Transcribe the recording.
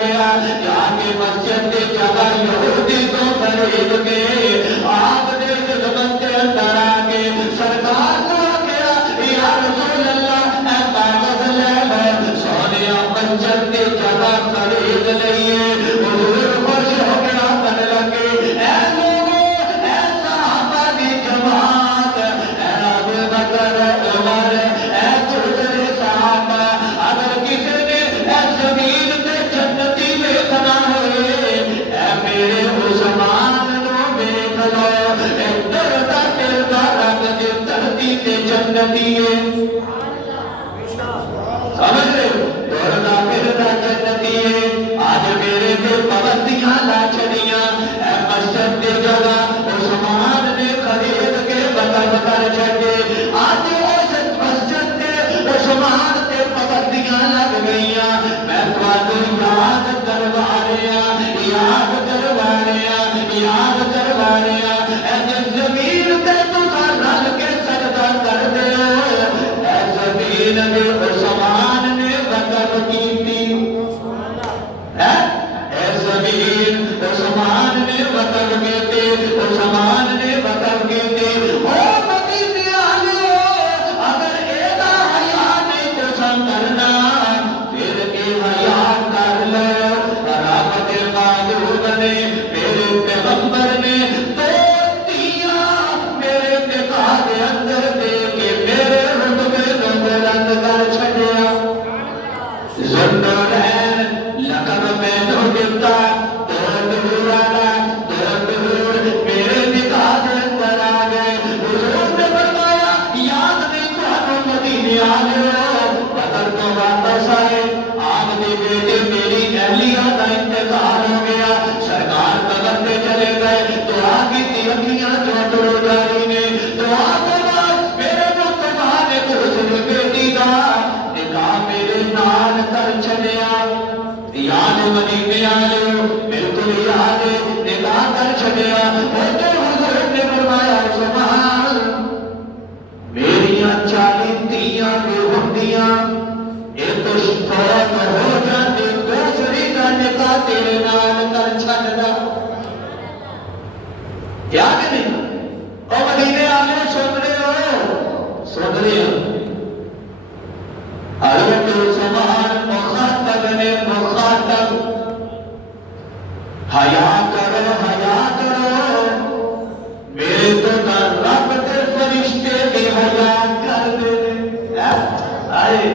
گیا کہ مسجد کی جگہ یہودی کو خرید کے آپ نے خدمت کے اندر آ کے سرکار کو کیا یا رسول اللہ اے کاغذ لے لو سونے مسجد کی جگہ خرید لئیے حضور خوش ہو گیا کرنے لگے اے لوگوں اے صحابہ کی جماعت اے ابو بکر عمر اے دوسرے صحابہ اگر کسی نے اے زمین پہ جنتی دیکھنا ہوئے اے میرے عثمان نو دیکھ لو ایک دردا کردار رکھ دھرتی تے جنتی ہے سمجھ رہے ہو دردا کردار جنتی ہے آج میرے پہ پابندیاں لا چھڑیاں اے مسجد کی جگہ عثمان نے خرید کے بدل کر چھڑے آج اس مسجد کے عثمان تے پابندیاں لگ گئیاں میں تمہیں یاد کروا رہا اے جس زمین تے تساں رل کے سجدہ کر دے اے زمین میں عثمان نے وقف کیتی اے زمین عثمان نے وقف کیتی عثمان نے وقف کیتی او مدینے والو اگر ایدا حیا نہیں تساں کرنا پھر اے حیا کر لو رحمت معبود نے میرے پیغمبر نے دو تیاں میرے نکاح کے اندر دے کے میرے رتبے کو بلند کر چھڑیا ذوالنورین لقب میں تو دیتا دور والا دور میرے نکاح کے اندر آ گئے حضور نے فرمایا یاد نہیں تو مدینے آ گئے بدر تو واپس آئے آپ نے بیٹے میری اہلیہ کا انتقال ہو گیا سرکار قبر پہ چلے گئے دعا کی تیکیاں جو ہو جاری نے دعا کے بعد میرے مصطفیٰ نے دوسری بیٹی کا نکاح میرے نال کر چھڑیا یاد مدینے آلو بالکل یاد نکاح کر چھڑیا حضور نے فرمایا سبحان میریاں 40 تیاں بھی ہوندیاں ایک فوت ہو جاتی دوسری کا نکاح تیرے نال کر چھڑنا کیا کہ نہیں او مدینے آلو سن رہے ہو